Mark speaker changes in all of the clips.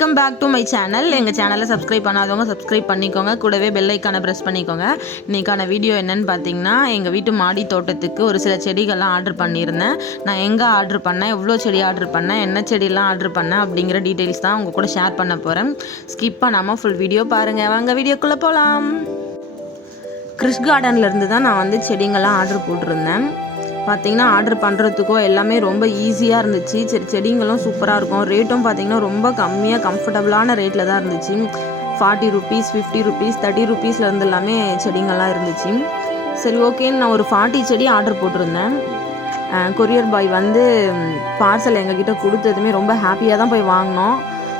Speaker 1: Welcome back to my channel எங்கள் சேனலை subscribe பண்ணாதவங்க சப்ஸ்கிரைப் பண்ணிக்கோங்க. கூடவே பெல் ஐக்கானை ப்ரெஸ் பண்ணிக்கோங்க. இன்றைக்கான வீடியோ என்னென்னு பார்த்தீங்கன்னா எங்கள் வீட்டு மாடி தோட்டத்துக்கு ஒரு சில செடிகள்லாம் ஆர்டர் பண்ணியிருந்தேன். நான் எங்கே ஆர்டர் பண்ணேன்? எவ்வளோ செடி ஆர்டர் பண்ணேன்? என்ன செடியெல்லாம் ஆர்டர் பண்ணேன்? அப்படிங்கிற டீட்டெயில்ஸ் தான் உங்கள் கூட ஷேர் பண்ண போகிறேன் ஸ்கிப் பண்ணாமல் ஃபுல் வீடியோ பாருங்கள் வாங்க வீடியோக்குள்ளே போகலாம் கிறிஷ் கார்டன்லேருந்து தான் நான் வந்து செடிங்கள்லாம் ஆர்டர் போட்டிருந்தேன். பார்த்தீங்கன்னா ஆர்டர் பண்ணுறதுக்கோ எல்லாமே ரொம்ப ஈஸியாக இருந்துச்சு. சரி செடிங்களும் சூப்பராக இருக்கும். ரேட்டும் பார்த்தீங்கன்னா ரொம்ப கம்மியாக கம்ஃபர்டபுளான ரேட்டில் தான் இருந்துச்சு. Forty rupees fifty rupees thirty ருபீஸ்லேருந்து எல்லாமே செடிங்கள்லாம் இருந்துச்சு. சரி ஓகேன்னு நான் ஒரு ஃபார்ட்டி செடி ஆர்டர் போட்டிருந்தேன். கொரியர் பாய் வந்து பார்சல் எங்ககிட்ட கொடுத்ததுமே ரொம்ப ஹாப்பியாக தான் போய் வாங்கினோம்.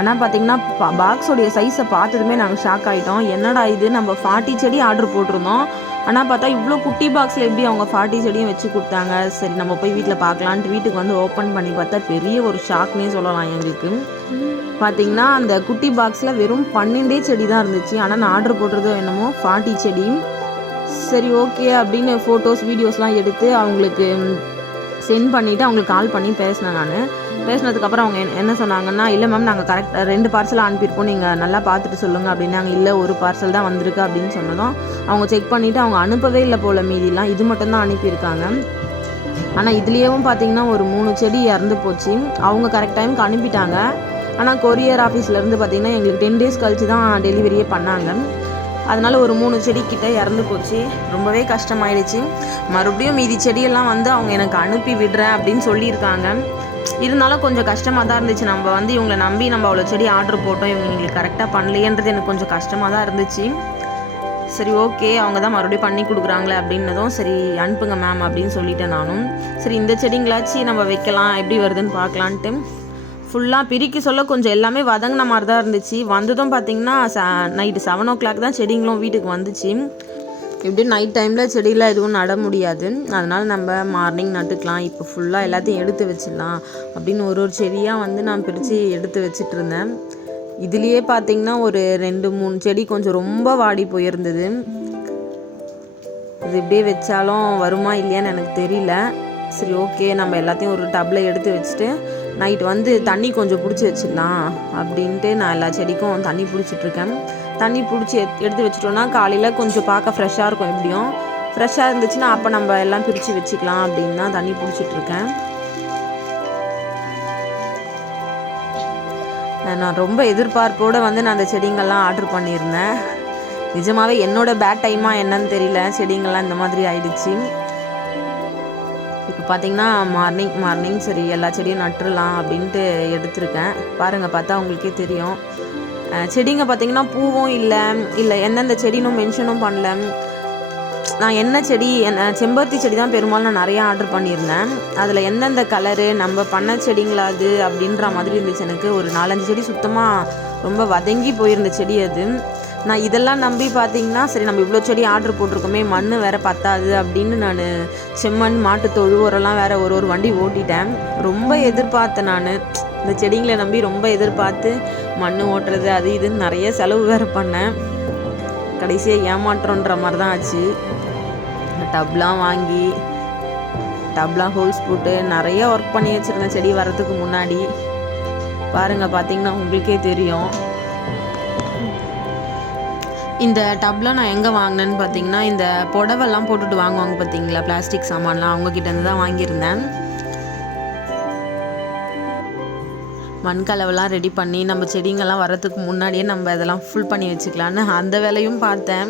Speaker 1: ஆனால் பார்த்தீங்கன்னா பாக்ஸோடைய சைஸை பார்த்ததுமே நாங்கள் ஷாக் ஆகிட்டோம் என்னடா இது? நம்ம ஃபார்ட்டி செடி ஆர்டர் போட்டிருந்தோம். ஆனால் பார்த்தா இவ்வளோ குட்டி பாக்ஸில் எப்படி அவங்க ஃபார்ட்டி செடியும் வச்சு கொடுத்தாங்க? சரி நம்ம போய் வீட்டில் பார்க்கலான்ட்டு வீட்டுக்கு வந்து ஓப்பன் பண்ணி பார்த்தா பெரிய ஒரு ஷாக்னே சொல்லலாம் எங்களுக்கு. பார்த்தீங்கன்னா அந்த குட்டி பாக்ஸில் வெறும் பன்னெண்டே செடி தான் இருந்துச்சு. ஆனால் நான் ஆர்டர் போட்டிருந்தோ என்னமோ ஃபார்ட்டி செடி. சரி ஓகே அப்படின்னு ஃபோட்டோஸ் வீடியோஸ்லாம் எடுத்து அவங்களுக்கு சென்ட் பண்ணிவிட்டு அவங்களுக்கு கால் பண்ணி பேசினேன் நான். பேசினதுக்கப்புறம் அவங்க என்ன- சொன்னாங்கன்னா இல்லை மேம் நாங்கள் கரெக்ட் ரெண்டு பார்சல் அனுப்பியிருக்கோம். நீங்கள் நல்லா பார்த்துட்டு சொல்லுங்கள் அப்படின்னாங்க இல்லை ஒரு பார்சல் தான் வந்திருக்கு அப்படின்னு சொன்னதும் அவங்க செக் பண்ணிவிட்டு அவங்க அனுப்பவே இல்லை போல் மீதிலாம் இது மட்டும்தான் அனுப்பியிருக்காங்க. ஆனால் இதுலேயும் பார்த்தீங்கன்னா ஒரு மூணு செடி இறந்து போச்சு. அவங்க கரெக்ட் டைமுக்கு அனுப்பிட்டாங்க. ஆனால் கொரியர் ஆஃபீஸ்லேருந்து பார்த்தீங்கன்னா எங்களுக்கு டென் டேஸ் கழிச்சு தான் டெலிவரியே பண்ணாங்க. அதனால் ஒரு மூணு செடிக்கிட்ட இறந்து போச்சு. ரொம்பவே கஷ்டமாயிடுச்சு. மறுபடியும் மீதி செடியெல்லாம் வந்து அவங்க எனக்கு அனுப்பி விடுறேன் அப்படின்னு சொல்லியிருக்காங்க. இருந்தாலும் கொஞ்சம் கஷ்டமாக தான் இருந்துச்சு. நம்ம வந்து இவங்களை நம்பி நம்ம அவ்வளோ செடி ஆர்டர் போட்டோம். இவங்க எங்களுக்கு கரெக்டாக பண்ணலையன்றது எனக்கு கொஞ்சம் கஷ்டமாக தான் இருந்துச்சு. சரி ஓகே அவங்க தான் மறுபடியும் பண்ணி கொடுக்குறாங்களே அப்படின்னதும் சரி அனுப்புங்க மேம் அப்படின்னு சொல்லிட்டேன் நானும். சரி இந்த செடிங்களாச்சு நம்ம வைக்கலாம். எப்படி வருதுன்னு பார்க்கலான்ட்டு. ஃபுல்லாக பிரிக்க சொல்ல கொஞ்சம் எல்லாமே வதங்கின மாதிரி தான் இருந்துச்சு. வந்ததும் பார்த்தீங்கன்னா ச நைட்டு செவன் ஓ கிளாக் தான் செடிங்களும் வீட்டுக்கு வந்துச்சு. எப்படி நைட் டைமில் செடியெலாம் எதுவும் நட முடியாது. அதனால் நம்ம மார்னிங் நட்டுக்கலாம். இப்போ ஃபுல்லாக எல்லாத்தையும் எடுத்து வச்சிடலாம் அப்படின்னு ஒரு ஒரு செடியாக வந்து நான் பிரித்து எடுத்து வச்சிட்டு இருந்தேன். இதுலேயே பார்த்தீங்கன்னா ஒரு ரெண்டு மூணு செடி கொஞ்சம் ரொம்ப வாடி போயிருந்தது. இது இப்படியே வச்சாலும் வருமா இல்லையான்னு எனக்கு தெரியல. சரி ஓகே நம்ம எல்லாத்தையும் ஒரு டப்பில் எடுத்து வச்சுட்டு நைட் வந்து தண்ணி கொஞ்சம் பிடிச்சி வச்சிடலாம் அப்படின்ட்டு நான் எல்லா செடிக்கும் தண்ணி பிடிச்சிட்ருக்கேன் தண்ணி பிடிச்சி எடுத்து வச்சிட்டோன்னா காலையில் கொஞ்சம் பார்க்க ஃப்ரெஷ்ஷாக இருக்கும் எப்படியும். ஃப்ரெஷ்ஷாக இருந்துச்சுன்னா அப்போ நம்ம எல்லாம் பிரித்து வச்சுக்கலாம் அப்படின்னு தான் தண்ணி பிடிச்சிட்ருக்கேன் நான் ரொம்ப எதிர்பார்ப்போடு வந்து நான் அந்த செடிங்கள்லாம் ஆர்டர் பண்ணியிருந்தேன். நிஜமாகவே என்னோட பேட் டைமாக என்னன்னு தெரியல. செடிங்கள்லாம் இந்த மாதிரி ஆயிடுச்சு. இப்போ பார்த்தீங்கன்னா மார்னிங் மார்னிங் சரி எல்லா செடியும் நட்டுடலாம் அப்படின்ட்டு எடுத்திருக்கேன். பாருங்கள் பார்த்தா உங்களுக்கே தெரியும். செடிங்க பார்த்தீங்கன்னா பூவும் இல்லை இல்லை எந்தெந்த செடினும் மென்ஷனும் பண்ணல. நான் என்ன செடி என்ன செம்பருத்தி செடி தான் பெரும்பாலும் நான் நிறையா ஆர்டர் பண்ணியிருந்தேன். அதில் எந்தெந்த கலரு நம்ம பண்ண செடிங்களா அது அப்படின்ற மாதிரி இருந்துச்சு எனக்கு. ஒரு நாலஞ்சு செடி சுத்தமாக ரொம்ப வதங்கி போயிருந்த செடி அது. நான் இதெல்லாம் நம்பி பார்த்தீங்கன்னா சரி நம்ம இவ்வளோ செடி ஆர்டர் போட்டிருக்கோமே மண் வேற பத்தாது அப்படின்னு நான் செம்மண் மாட்டு தொழு உரம்லாம் வேற ஒரு ஒரு வண்டி ஓட்டிட்டேன். ரொம்ப எதிர்பார்த்தேன் நான். இந்த செடிங்களை நம்பி ரொம்ப எதிர்பார்த்து மண் ஓட்டுறது அது இதுன்னு நிறைய செலவு வேறு பண்ணேன். கடைசியாக ஏமாற்றன்ற மாதிரி தான் ஆச்சு. டப்லாம் வாங்கி டப்லாம் ஹோல்ஸ் போட்டு நிறைய ஒர்க் பண்ணி வச்சுருந்தேன் செடி வர்றதுக்கு முன்னாடி. பாருங்கள் பார்த்தீங்கன்னா உங்களுக்கே தெரியும். இந்த டப்லாம் நான் எங்கே வாங்கினேன்னு பார்த்தீங்கன்னா இந்த புடவெல்லாம் போட்டுட்டு வாங்குவாங்க பார்த்தீங்களா பிளாஸ்டிக் சாமான்லாம் அவங்கக்கிட்டேருந்து இருந்து தான் வாங்கியிருந்தேன். மண்கலவெல்லாம் ரெடி பண்ணி நம்ம செடிங்கெல்லாம் வரத்துக்கு முன்னாடியே நம்ம இதெல்லாம் ஃபுல் பண்ணி வச்சுக்கலான்னு அந்த வேலையும் பார்த்தேன்.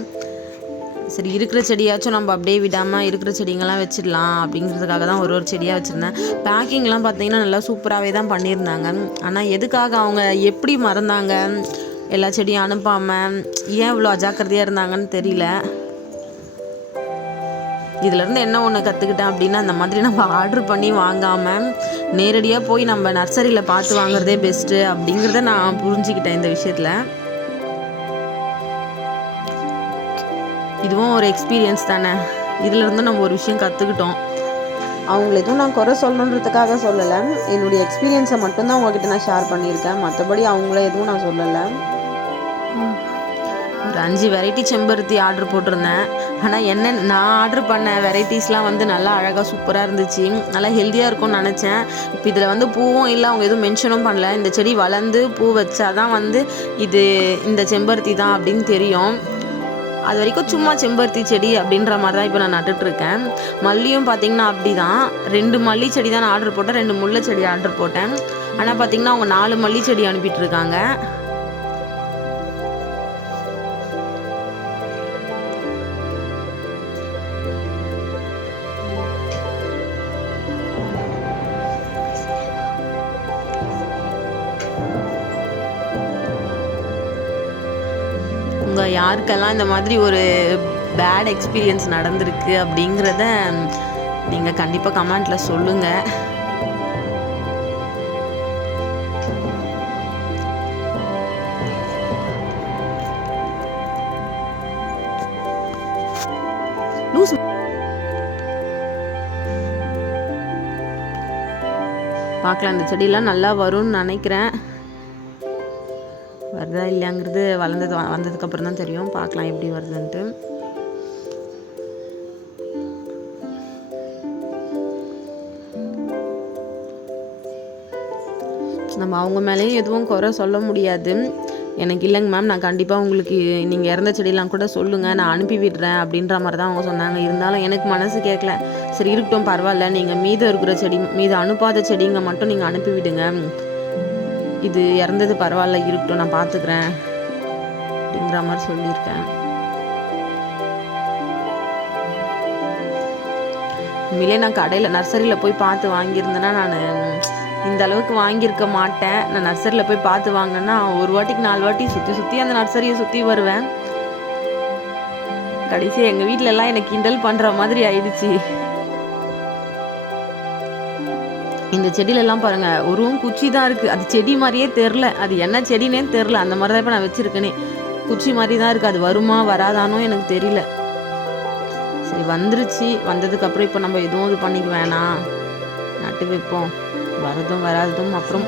Speaker 1: சரி இருக்கிற செடியாச்சும் நம்ம அப்படியே விடாமல் இருக்கிற செடிங்கெல்லாம் வச்சிடலாம் அப்படிங்கிறதுக்காக தான் ஒரு ஒரு செடியாக வச்சுருந்தேன். பேக்கிங்லாம் பார்த்தீங்கன்னா நல்லா சூப்பராகவே தான் பண்ணியிருந்தாங்க. ஆனால் எதுக்காக அவங்க எப்படி மறந்தாங்க? எல்லா செடியும் அனுப்பாமல் ஏன் இவ்வளோ அஜாக்கிரதையாக இருந்தாங்கன்னு தெரியல. இதுலேருந்து என்ன ஒன்று கற்றுக்கிட்டேன் அப்படின்னா அந்த மாதிரி நம்ம ஆர்டர் பண்ணி வாங்காமல் நேரடியாக போய் நம்ம நர்சரியில் பார்த்து வாங்குறதே பெஸ்ட்டு அப்படிங்கிறத நான் புரிஞ்சுக்கிட்டேன் இந்த விஷயத்தில். இதுவும் ஒரு எக்ஸ்பீரியன்ஸ் தானே. இதுலேருந்து நம்ம ஒரு விஷயம் கற்றுக்கிட்டோம் அவங்கள எதுவும் நான் குறை சொல்லணுன்றதுக்காக சொல்லலை. என்னுடைய எக்ஸ்பீரியன்ஸை மட்டும்தான் உங்ககிட்ட நான் ஷேர் பண்ணியிருக்கேன். மற்றபடி அவங்கள எதுவும் நான் சொல்லலை. ஒரு அஞ்சு வெரைட்டி செம்பருத்தி ஆர்டர் போட்டிருந்தேன். ஆனால் என்ன நான் ஆர்டர் பண்ண வெரைட்டிஸ்லாம் வந்து நல்லா அழகாக சூப்பராக இருந்துச்சு. நல்லா ஹெல்த்தியாக இருக்கும்னு நினச்சேன். இப்போ இதில் வந்து பூவும் இல்லை அவங்க எதுவும் மென்ஷனும் பண்ணல. இந்த செடி வளர்ந்து பூ வச்சாதான் வந்து இது இந்த செம்பருத்தி தான் அப்படின்னு தெரியும். அது வரைக்கும் சும்மா செம்பருத்தி செடி அப்படின்ற மாதிரி தான் இப்போ நான் நட்டுட்ருக்கேன் மல்லியும் பார்த்தீங்கன்னா அப்படி தான் ரெண்டு மல்லி செடி தான் நான் ஆர்டர் போட்டேன். ரெண்டு முல்லை செடி ஆர்டர் போட்டேன். ஆனால் பார்த்தீங்கன்னா அவங்க நாலு மல்லி செடி அனுப்பிட்டுருக்காங்க உங்கள் யாருக்கெல்லாம் இந்த மாதிரி ஒரு பேட் எக்ஸ்பீரியன்ஸ் நடந்திருக்கு அப்படிங்கிறத நீங்கள் கண்டிப்பாக கமெண்ட்டில் சொல்லுங்கள் பார்க்கலாம் இந்த செடியெல்லாம் நல்லா வரும்னு நினைக்கிறேன். வருதா இல்லையாங்கிறது வளர்ந்தது வந்ததுக்கப்புறம் தான் தெரியும். பார்க்கலாம் எப்படி வருதுன்ட்டு. நம்ம அவங்க மேலேயும் எதுவும் குறை சொல்ல முடியாது. எனக்கு இல்லைங்க மேம் நான் கண்டிப்பாக உங்களுக்கு நீங்கள் இறந்த செடியெல்லாம் கூட சொல்லுங்கள் நான் அனுப்பி விடுறேன் அப்படின்ற மாதிரி தான் அவங்க சொன்னாங்க. இருந்தாலும் எனக்கு மனசு கேட்கல. சரி இருக்கட்டும் பரவாயில்ல. நீங்கள் மீதம் இருக்கிற செடி மீது அனுப்பாத செடிங்க மட்டும் நீங்கள் அனுப்பி விடுங்க. இது இறந்தது பரவாயில்ல இருக்கட்டும் நான் பார்த்துக்கிறேன் அப்படிங்கிற மாதிரி சொல்லியிருக்கேன். உண்மையிலே நான் கடையில் நர்சரியில் போய் பார்த்து வாங்கியிருந்தேன்னா நான் இந்த அளவுக்கு வாங்கியிருக்க மாட்டேன். நான் நர்சரியில் போய் பார்த்து வாங்கினேன்னா ஒரு வாட்டிக்கு நாலு வாட்டி சுற்றி சுற்றி அந்த நர்சரியை சுற்றி வருவேன். கடைசியாக எங்கள் வீட்டிலலாம் எனக்கு கிண்டல் பண்ணுற மாதிரி ஆயிடுச்சு. இந்த செடியிலலாம் பாருங்கள் ஒரு குச்சி தான் இருக்குது அது செடி மாதிரியே தெரில அது என்ன செடினே தெரில அந்த மாதிரி தான் இப்போ நான் வச்சுருக்கேனே. குச்சி மாதிரி தான் இருக்குது அது வருமா வராதானோ எனக்கு தெரியல. சரி வந்துருச்சு. வந்ததுக்கப்புறம் இப்போ நம்ம எதுவும் இது பண்ணிக்க வேணாம். நட்டு வைப்போம் வரதும் வராததும் அப்புறம்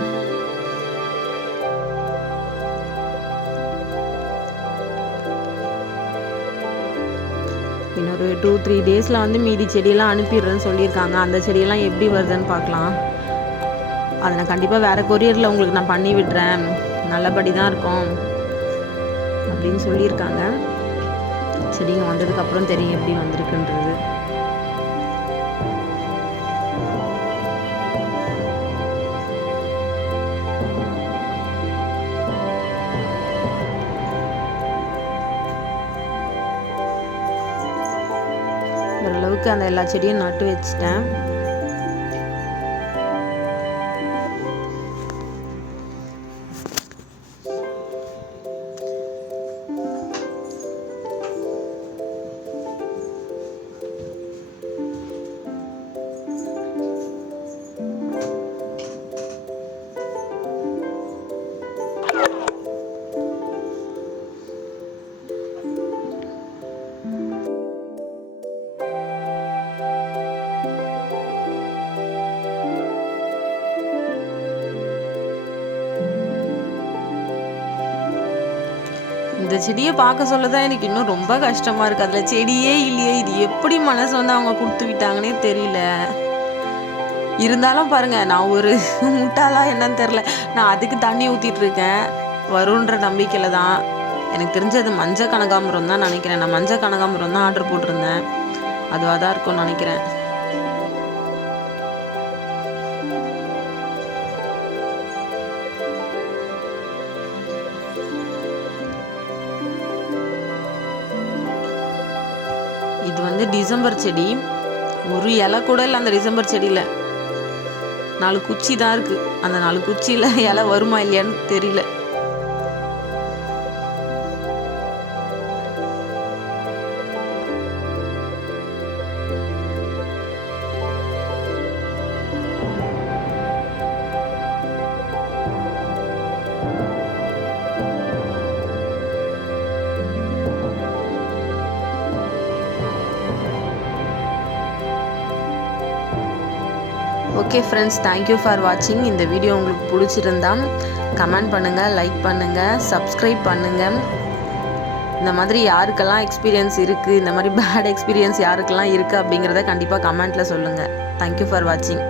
Speaker 1: ஒரு டூ த்ரீ டேஸில் வந்து மீதி செடியெல்லாம் அனுப்பிடுறேன்னு சொல்லியிருக்காங்க. அந்த செடியெல்லாம் எப்படி வருதுன்னு பார்க்கலாம். அதை நான் கண்டிப்பாக வேறு கொரியரில் உங்களுக்கு நான் பண்ணி விடுறேன். நல்லபடி தான் இருக்கும் அப்படின்னு சொல்லியிருக்காங்க. செடிங்க வந்ததுக்கப்புறம் தெரியும் எப்படி வந்திருக்குன்றது. அந்த எல்லா செடியும் நட்டு வச்சிட்டேன். இந்த செடியை பார்க்க சொல்ல தான் எனக்கு இன்னும் ரொம்ப கஷ்டமாக இருக்குது அதில் செடியே இல்லையே. இது எப்படி மனசு வந்து அவங்க கொடுத்து விட்டாங்கன்னே தெரியல. இருந்தாலும் பாருங்க நான் ஒரு முட்டாளா என்னன்னு தெரில நான் அதுக்கு தண்ணி ஊற்றிட்டுருக்கேன் வருன்ற நம்பிக்கையில் தான். எனக்கு தெரிஞ்சது அது மஞ்சள் கனகாம்பரம் தான் நினைக்கிறேன். நான் மஞ்சள் கனகாம்பரம் தான் ஆர்டர் போட்டிருந்தேன். அதுவாக தான் இருக்கும்னு நினைக்கிறேன். வந்து டிசம்பர் செடி. ஒரு இலை கூட இல்லை அந்த டிசம்பர் செடியில். நாலு குச்சி தான் இருக்குது அந்த நாலு குச்சியில் இலை வருமா இல்லையான்னு தெரியல. ஓகே ஃப்ரெண்ட்ஸ் தேங்க்யூ ஃபார் வாட்சிங் இந்த வீடியோ உங்களுக்கு பிடிச்சிருந்தா கமெண்ட் பண்ணுங்கள் லைக் பண்ணுங்கள் சப்ஸ்கிரைப் பண்ணுங்கள் இந்த மாதிரி யாருக்கெல்லாம் எக்ஸ்பீரியன்ஸ் இருக்குது இந்த மாதிரி பேட் எக்ஸ்பீரியன்ஸ் யாருக்கெல்லாம் இருக்குது அப்படிங்கிறத கண்டிப்பாக கமெண்ட்டில் சொல்லுங்கள் தேங்க்யூ ஃபார் வாட்சிங்